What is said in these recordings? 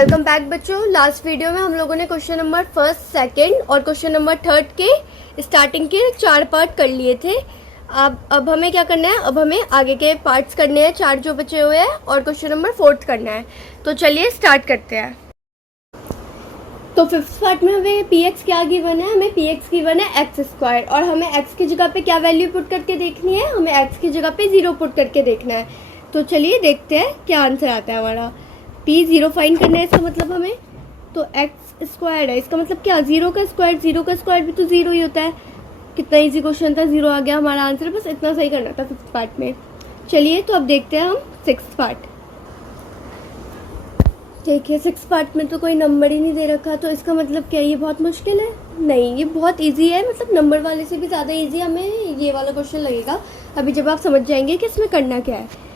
Welcome back बच्चों। Last video में हम लोगों ने क्वेश्चन नंबर फर्स्ट, सेकंड और क्वेश्चन नंबर थर्ड के स्टार्टिंग के 4 पार्ट कर लिए थे। अब हमें क्या करना है, अब हमें आगे के पार्ट्स करने हैं, 4 जो बचे हुए हैं, और क्वेश्चन नंबर फोर्थ करना है। तो चलिए स्टार्ट करते हैं। तो फिफ्थ पार्ट में हमें पी एक्स क्या गिवन है, हमें पी एक्स गिवन है एक्स स्क्वायर, और हमें एक्स की जगह पे क्या वैल्यू पुट करके देखनी है, हमें एक्स की जगह पे 0 पुट करके देखना है। तो चलिए देखते हैं क्या आंसर आता है हमारा। पी 0 फाइंड करना है, इसका मतलब हमें तो एक्स स्क्वायर है, इसका मतलब क्या, 0 का स्क्वायर भी तो 0 ही होता है। कितना इजी क्वेश्चन था, 0 आ गया हमारा आंसर। बस इतना सही करना था फिफ्थ पार्ट में। चलिए तो अब देखते हैं हम सिक्स्थ पार्ट। देखिए सिक्स्थ पार्ट में तो कोई नंबर ही नहीं दे रखा, तो इसका मतलब क्या, ये बहुत मुश्किल है? नहीं, ये बहुत इजी है, मतलब नंबर वाले से भी ज़्यादा इजी हमें ये वाला क्वेश्चन लगेगा अभी जब आप समझ जाएंगे कि इसमें करना क्या है।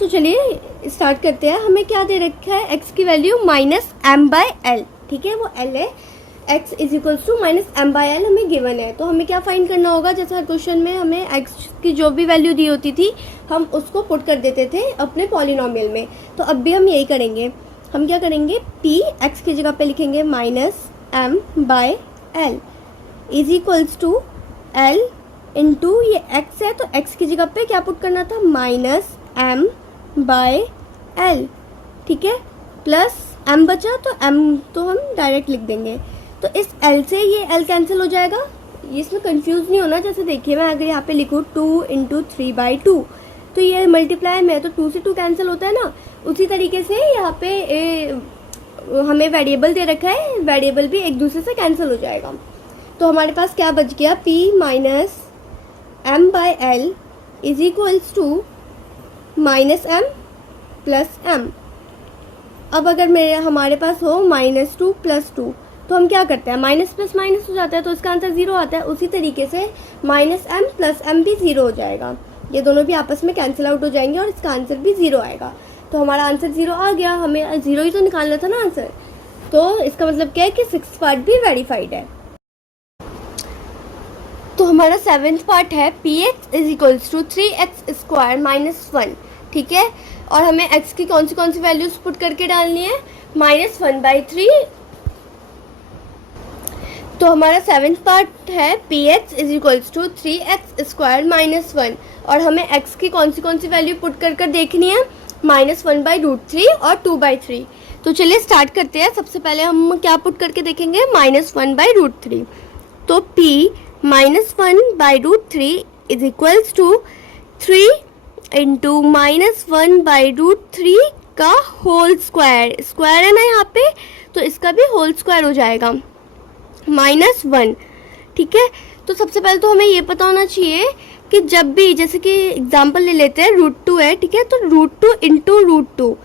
तो चलिए स्टार्ट करते हैं। हमें क्या दे रखा है, x की वैल्यू -m/l, ठीक है, वो l है। x is equals to -m/l हमें गिवन है। तो हमें क्या फाइंड करना होगा, जैसे हर क्वेश्चन में हमें x की जो भी वैल्यू दी होती थी हम उसको पुट कर देते थे अपने पॉलिनोमियल में। तो अब भी हम यही करेंगे। हम क्या करेंगे, p x की जगह पे लिखेंगे -m/l is equals to l into ये x है, तो x की जगह पे क्या पुट करना था, -m/l, ठीक है, प्लस m बचा तो m तो हम डायरेक्ट लिख देंगे। तो इस l से ये l कैंसिल हो जाएगा, ये इसमें कंफ्यूज नहीं होना। जैसे देखिए मैं अगर यहाँ पे लिखूँ 2 × 3/2, तो ये मल्टीप्लाई में है तो 2 से 2 कैंसिल होता है ना। उसी तरीके से यहाँ पे हमें वेरिएबल दे रखा है, वेरिएबल भी एक दूसरे से कैंसिल हो जाएगा। तो हमारे पास क्या बच गया, p -m/l is equals to -m + m। अब अगर हमारे पास हो -2 + 2, तो हम क्या करते हैं, माइनस प्लस माइनस हो जाता है, तो इसका आंसर 0 आता है। उसी तरीके से -m + m भी 0 हो जाएगा, ये दोनों भी आपस में कैंसिल आउट हो जाएंगे और इसका आंसर भी 0 आएगा। तो हमारा आंसर 0 आ गया, हमें 0 ही तो निकालना था ना आंसर। तो इसका मतलब क्या है कि सिक्स्थ पार्ट भी वेरीफाइड है। तो हमारा सेवेंथ पार्ट है px is equals to 3x² - 1, ठीक है, और हमें x की कौन सी वैल्यूज पुट करके डालनी है, -1/3। तो हमारा सेवेंथ पार्ट है px is equals to 3x² - 1, और हमें x की कौन सी वैल्यू पुट कर देखनी है, -1/√3 और 2/3। तो चलिए स्टार्ट करते हैं। सबसे पहले हम क्या पुट करके देखेंगे, -1/√3। तो p -1/√3 इज इक्वल्स टू 3 × -1/√3 का होल स्क्वायर है ना यहाँ पे, तो इसका भी होल स्क्वायर हो जाएगा -1, ठीक है। तो सबसे पहले तो हमें ये पता होना चाहिए कि जब भी, जैसे कि एग्जांपल ले लेते हैं, √2 है, ठीक है, तो √2 ×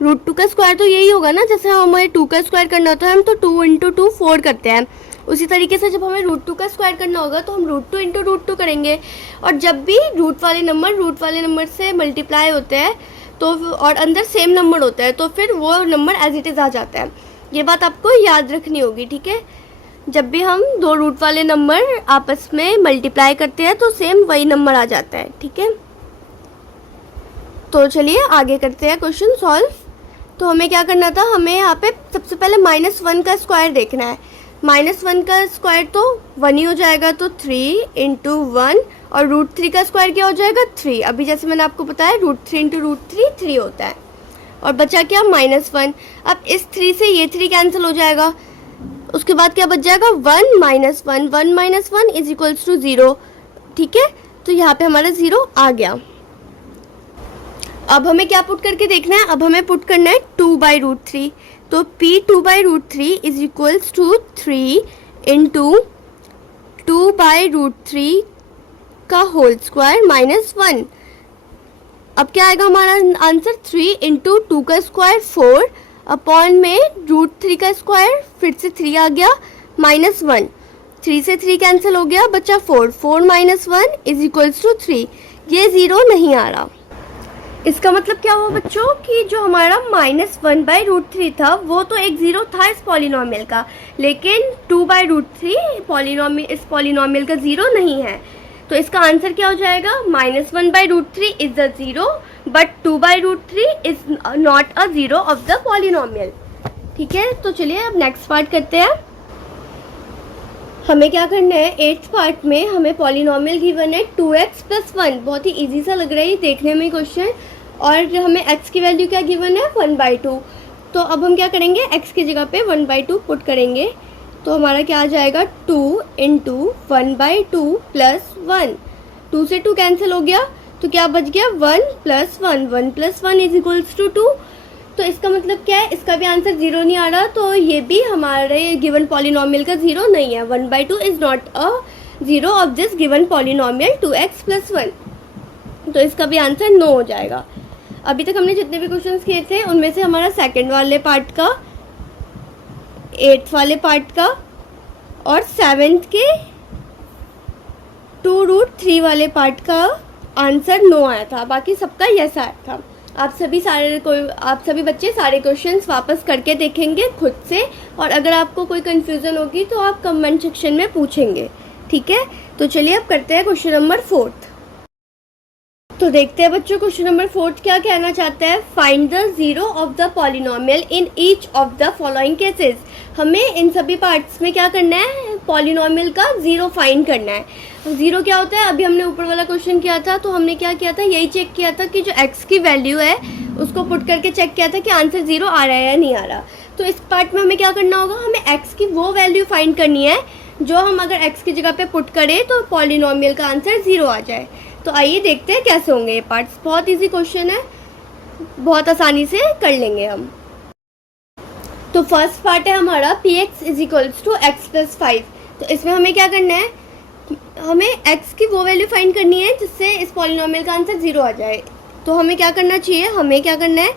√2 का स्क्वायर तो यही होगा ना। जैसे हमें 2 का स्क्वायर करना होता है हम तो 2 × 2 4 करते हैं। उसी तरीके से जब हमें √2 का स्क्वायर करना होगा तो हम √2 × √2 करेंगे। और जब भी रूट वाले नंबर से मल्टीप्लाई होते हैं तो और अंदर सेम नंबर होता है तो फिर वो नंबर एज इट इज़ आ जाता है। ये बात आपको याद रखनी होगी, ठीक है। जब भी हम 2 रूट वाले नंबर आपस में मल्टीप्लाई करते हैं तो सेम वही नंबर आ जाता है, ठीक है। तो चलिए आगे करते हैं क्वेश्चन सॉल्व। तो हमें क्या करना था, हमें यहाँ पे सबसे पहले -1 का स्क्वायर देखना है। -1 का स्क्वायर तो 1 ही हो जाएगा, तो 3 × 1, और √3 का स्क्वायर क्या हो जाएगा, 3। अभी जैसे मैंने आपको बताया √3 × √3 3 होता है, और बचा क्या, -1। अब इस 3 से ये 3 कैंसिल हो जाएगा, उसके बाद क्या बच जाएगा, 1 - 1 1 - 1 इज इक्वल्स टू 0, ठीक है। तो यहाँ पे हमारा 0 आ गया। अब हमें क्या पुट करके देखना है, अब हमें पुट करना है 2/√3। तो p 2/√3 इज इक्वल्स टू 3 × 2/√3 का होल स्क्वायर -1। अब क्या आएगा हमारा आंसर, 3 × 2 का स्क्वायर 4 अपॉन में √3 का स्क्वायर, फिर से 3 आ गया, -1। 3 से 3 कैंसिल हो गया, बचा 4 - 1 इज इक्वल्स टू 3। ये 0 नहीं आ रहा। इसका मतलब क्या हुआ बच्चों कि जो हमारा -1/√3 था वो तो एक 0 था इस पॉलिनोमियल का, लेकिन 2/√3 इस पॉलिनोमियल का 0 नहीं है। तो इसका आंसर क्या हो जाएगा, -1/√3 is the 0 but 2/√3 is not a 0 of the polynomial. ठीक है, तो चलिए अब नेक्स्ट पार्ट करते हैं। हमें क्या करना है, 8th पार्ट में हमें पॉलिनॉमियल गिवन है 2x + 1। बहुत ही इजी सा लग रहा है देखने में क्वेश्चन, और हमें x की वैल्यू क्या गिवन है 1/2। तो अब हम क्या करेंगे, x की जगह पे 1/2 पुट करेंगे, तो हमारा क्या आ जाएगा 2 × 1/2 + 1। 2 से 2 कैंसिल हो गया, तो क्या बच गया 1 + 1, 1 + 1 = 2। तो इसका मतलब क्या है, इसका भी आंसर 0 नहीं आ रहा, तो ये भी हमारे गिवन पॉलिनॉमियल का 0 नहीं है। 1/2 is not a 0 of this given polynomial 2x + 1। तो इसका भी आंसर 9 हो जाएगा। अभी तक हमने जितने भी क्वेश्चंस किए थे उनमें से हमारा सेकंड वाले पार्ट का, 8th वाले पार्ट का और 7th के 2√3 वाले पार्ट का आंसर 9 आया था, बाकी सबका यस आया था। आप सभी बच्चे सारे क्वेश्चंस वापस करके देखेंगे खुद से, और अगर आपको कोई कन्फ्यूज़न होगी तो आप कमेंट सेक्शन में पूछेंगे, ठीक है। तो चलिए अब करते हैं क्वेश्चन नंबर 4। तो देखते हैं बच्चों क्वेश्चन नंबर 4 क्या कहना चाहता है। Find the zero of the polynomial in each of the following cases. हमें इन सभी पार्ट्स में क्या करना है, पॉलिनॉमियल का ज़ीरो फाइंड करना है। ज़ीरो क्या होता है, अभी हमने ऊपर वाला क्वेश्चन किया था तो हमने क्या किया था, यही चेक किया था कि जो x की वैल्यू है उसको पुट करके चेक किया था कि आंसर 0 आ रहा है या नहीं आ रहा। तो इस पार्ट में हमें क्या करना होगा, हमें x की वो वैल्यू फाइंड करनी है जो हम अगर x की जगह पे पुट करें तो पॉलिनॉमियल का आंसर 0 आ जाए। तो आइए देखते हैं कैसे होंगे ये पार्ट्स। बहुत इजी क्वेश्चन है, बहुत आसानी से कर लेंगे हम। तो फर्स्ट पार्ट है हमारा px = x + 5। तो इसमें हमें क्या करना है, हमें x की वो वैल्यू फाइंड करनी है जिससे इस पॉलिनॉमियल का आंसर 0 आ जाए। तो हमें क्या करना चाहिए, हमें क्या करना है,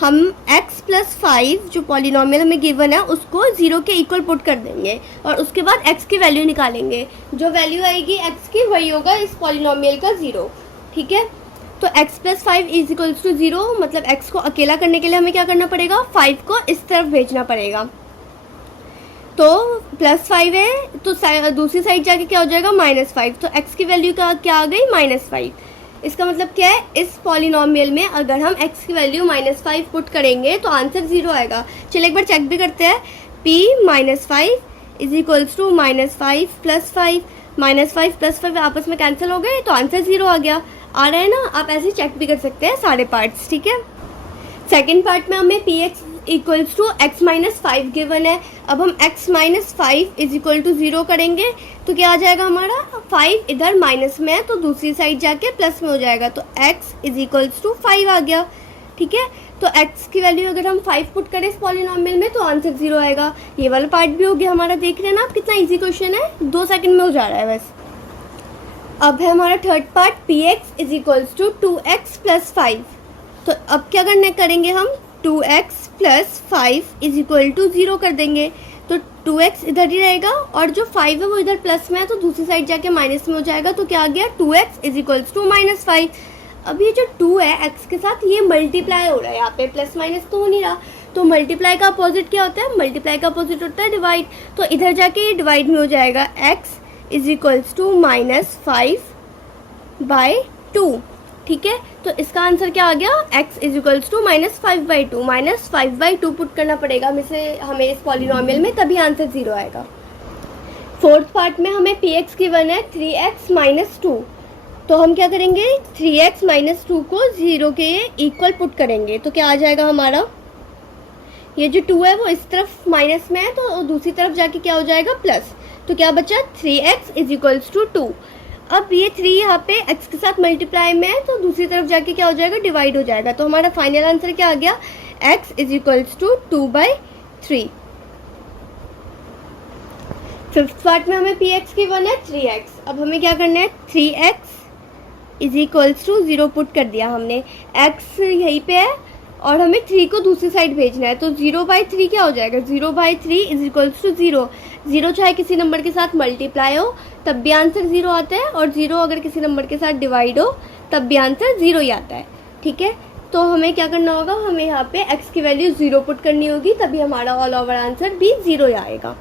हम x + 5 जो पॉलिनॉमियल हमें गिवन है उसको 0 के इक्वल पुट कर देंगे और उसके बाद x की वैल्यू निकालेंगे। जो वैल्यू आएगी x की वही होगा इस पॉलिनॉमियल का 0, ठीक है। तो x + 5 = 0, मतलब x को अकेला करने के लिए हमें क्या करना पड़ेगा, 5 को इस तरफ भेजना पड़ेगा। तो +5 है तो दूसरी साइड जाके क्या हो जाएगा -5। तो x की वैल्यू क्या आ गई -5। इसका मतलब क्या है, इस पॉलिनॉमियल में अगर हम x की वैल्यू -5 पुट करेंगे तो आंसर 0 आएगा। चलिए एक बार चेक भी करते हैं। p - 5 = -5 + 5, -5 + 5 आपस में कैंसिल हो गए तो आंसर 0 आ गया। आ रहा है ना, आप ऐसे चेक भी कर सकते हैं सारे पार्ट्स, ठीक है। सेकेंड पार्ट में हमें px = x - 5 गिवन है। अब हम x - 5 = 0 करेंगे तो क्या आ जाएगा हमारा, 5 इधर माइनस में है तो दूसरी साइड जाके प्लस में हो जाएगा, तो x = 5 आ गया, ठीक है। तो x की वैल्यू अगर हम 5 पुट करें इस पॉलिनॉमियल में तो आंसर 0 आएगा। ये वाला पार्ट भी हो गया हमारा। देख रहे हैं ना आप कितना इजी क्वेश्चन है, 2 सेकंड में हो जा रहा है बस। अब है हमारा थर्ड पार्ट, px = 2x + 5। तो अब क्या करेंगे हम, 2x + 5 = 0 कर देंगे। तो 2x इधर ही रहेगा और जो 5 है वो इधर प्लस में है तो दूसरी साइड जाके माइनस में हो जाएगा। तो क्या आ गया, 2x = -5। अब ये जो 2 है x के साथ ये मल्टीप्लाई हो रहा है, यहाँ पे प्लस माइनस तो हो नहीं रहा। तो मल्टीप्लाई का अपोजिट क्या होता है, मल्टीप्लाई का अपोजिट होता है डिवाइड। तो इधर जाके ये डिवाइड में हो जाएगा, x = -5/2, ठीक है। तो इसका आंसर क्या आ गया, x = -5/2। -5/2 पुट करना पड़ेगा हमें इस पॉलिनॉमियल में, तभी आंसर 0 आएगा। फोर्थ पार्ट में हमें px गिवन है 3x - 2। तो हम क्या करेंगे, 3x - 2 को 0 के इक्वल पुट करेंगे तो क्या आ जाएगा हमारा, ये जो 2 है वो इस तरफ माइनस में है तो दूसरी तरफ जाके क्या हो जाएगा प्लस। तो क्या बचा, 3x = 2। अब ये 3 यहाँ पे x के साथ मल्टीप्लाई में है तो दूसरी तरफ जाके क्या हो जाएगा, डिवाइड हो जाएगा। तो हमारा फाइनल आंसर क्या आ गया, x = 2/3। फिफ्थ पार्ट में हमें px गिवन है 3x। अब हमें क्या करना है, 3x = 0 पुट कर दिया हमने, x यहीं पे है और हमें 3 को दूसरी साइड भेजना है। तो 0/3 क्या हो जाएगा, 0/3 = 0। 0 चाहे किसी नंबर के साथ मल्टीप्लाई हो तब भी आंसर 0 आता है, और 0 अगर किसी नंबर के साथ डिवाइड हो तब भी आंसर 0 ही आता है, ठीक है। तो हमें क्या करना होगा, हमें यहाँ पे x की वैल्यू 0 पुट करनी होगी, तभी हमारा ऑल ओवर आंसर भी 0 ही आएगा।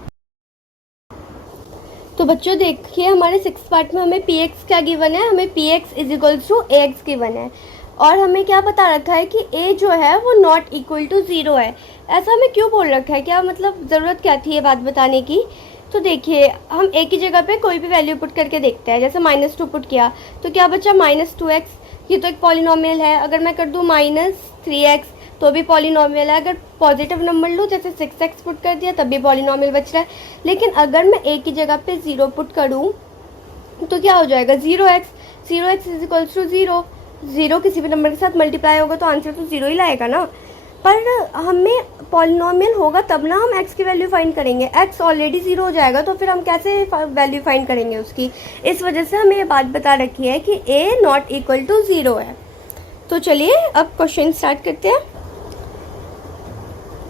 तो बच्चों देखिए हमारे 6th पार्ट में हमें px क्या गिवन है, हमें px = ax गिवन है। और हमें क्या बता रखा है कि a जो है वो नॉट इक्वल टू 0 है। ऐसा हमें क्यों बोल रखा है, क्या मतलब ज़रूरत क्या थी ये बात बताने की। तो देखिए हम a की जगह पे कोई भी वैल्यू पुट करके देखते हैं। जैसे -2 पुट किया तो क्या बचा -2x, ये तो एक पॉलिनोमियल है। अगर मैं कर दूँ -3x तो भी पॉलिनोमियल है। अगर पॉजिटिव नंबर लूँ जैसे 6x पुट कर दिया तब भी पॉलिनोमियल बच रहा है। लेकिन अगर मैं a की जगह पे 0 पुट करूँ तो क्या हो जाएगा 0x इज इक्वल्स टू 0। 0 किसी भी नंबर के साथ मल्टीप्लाई होगा तो आंसर तो 0 ही लाएगा ना। पर हमें पॉलिनोमियल होगा तब ना हम x की वैल्यू फाइंड करेंगे। x ऑलरेडी 0 हो जाएगा तो फिर हम कैसे वैल्यू फाइंड करेंगे उसकी। इस वजह से हमें ये बात बता रखी है कि a नॉट इक्वल टू 0 है। तो चलिए अब क्वेश्चन स्टार्ट करते हैं।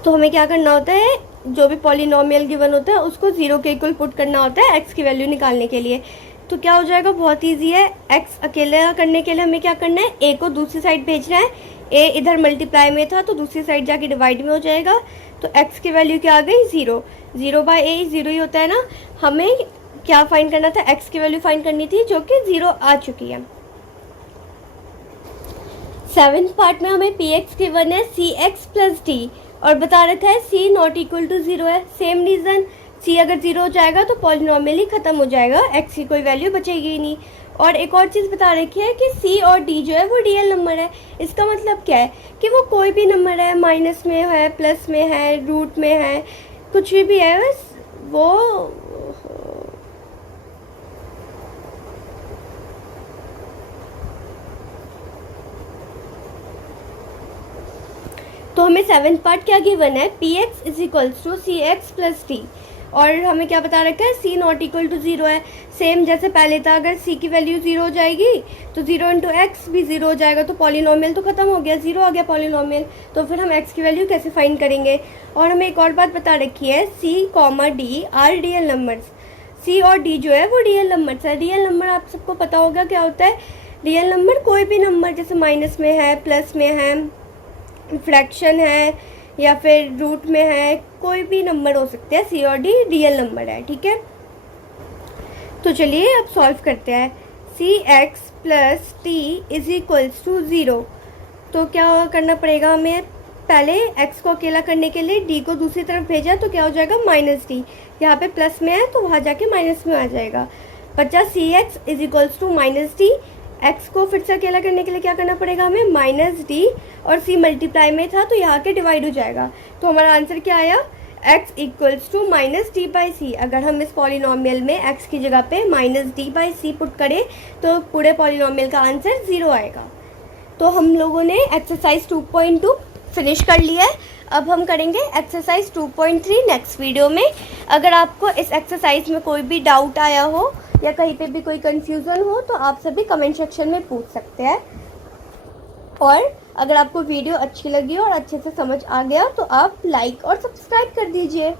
तो हमें क्या करना होता है, जो भी पॉलिनोमियल गिवन होता है उसको 0 के इक्वल पुट करना होता है x की वैल्यू निकालने के लिए। तो क्या हो जाएगा, बहुत ईजी है। x अकेला करने के लिए हमें क्या करना है, a को दूसरी साइड भेजना है। a इधर मल्टीप्लाई में था तो दूसरी साइड जाके डिवाइड में हो जाएगा। तो x की वैल्यू क्या आ गई 0। 0 बाय a 0 ही होता है ना। हमें क्या फाइंड करना था, x की वैल्यू फाइंड करनी थी जो कि 0 आ चुकी है। 7th पार्ट में हमें px गिवन है cx प्लस d और बता रखा है c नॉट इक्वल टू 0 है। सेम रीज़न, c अगर 0 हो जाएगा तो पॉलिनोमियल ही ख़त्म हो जाएगा, x की कोई वैल्यू बचेगी ही नहीं। और एक और चीज़ बता रखी है कि c और d जो है वो रियल नंबर है। इसका मतलब क्या है कि वो कोई भी नंबर है, माइनस में है, प्लस में है, रूट में है, कुछ भी है, बस वो तो हमें 7th पार्ट क्या गिवन है, px is equals to cx plus d और हमें क्या बता रखा है c नॉट इक्वल टू 0 है। सेम जैसे पहले था, अगर c की वैल्यू 0 हो जाएगी तो 0 इंटू एक्स भी 0 हो जाएगा तो पॉलिनोमियल तो ख़त्म हो गया, 0 आ गया पॉलिनोमियल। तो फिर हम x की वैल्यू कैसे फाइंड करेंगे। और हमें एक और बात बता रखी है, c, d are real numbers. c और d जो है वो रियल नंबर्स है। रियल नंबर आप सबको पता होगा क्या होता है। रियल नंबर कोई भी नंबर जैसे माइनस में है, प्लस में है, फ्रैक्शन है या फिर रूट में है, कोई भी नंबर हो सकते हैं। सी और डी रियल नंबर है, ठीक है। तो चलिए अब सॉल्व करते हैं। C X plus T is equals to 0। तो क्या करना पड़ेगा हमें, पहले x को अकेला करने के लिए d को दूसरी तरफ भेजा तो क्या हो जाएगा -d। यहाँ पे प्लस में है तो वहाँ जाके माइनस में आ जाएगा। बचा C X is equals to -d। x को फिर से अकेला करने के लिए क्या करना पड़ेगा हमें, -d और c मल्टीप्लाई में था तो यहाँ के डिवाइड हो जाएगा। तो हमारा आंसर क्या आया, x equals to -d by C. अगर हम इस पॉलिनोमियल में x की जगह पे -d बाई सी पुट करें तो पूरे पॉलिनोमियल का आंसर 0 आएगा। तो हम लोगों ने एक्सरसाइज 2.2 फिनिश कर लिया है। अब हम करेंगे एक्सरसाइज 2.3 नेक्स्ट वीडियो में। अगर आपको इस एक्सरसाइज में कोई भी डाउट आया हो या कहीं पे भी कोई कंफ्यूजन हो तो आप सभी कमेंट सेक्शन में पूछ सकते हैं। और अगर आपको वीडियो अच्छी लगी और अच्छे से समझ आ गया तो आप लाइक और सब्सक्राइब कर दीजिए।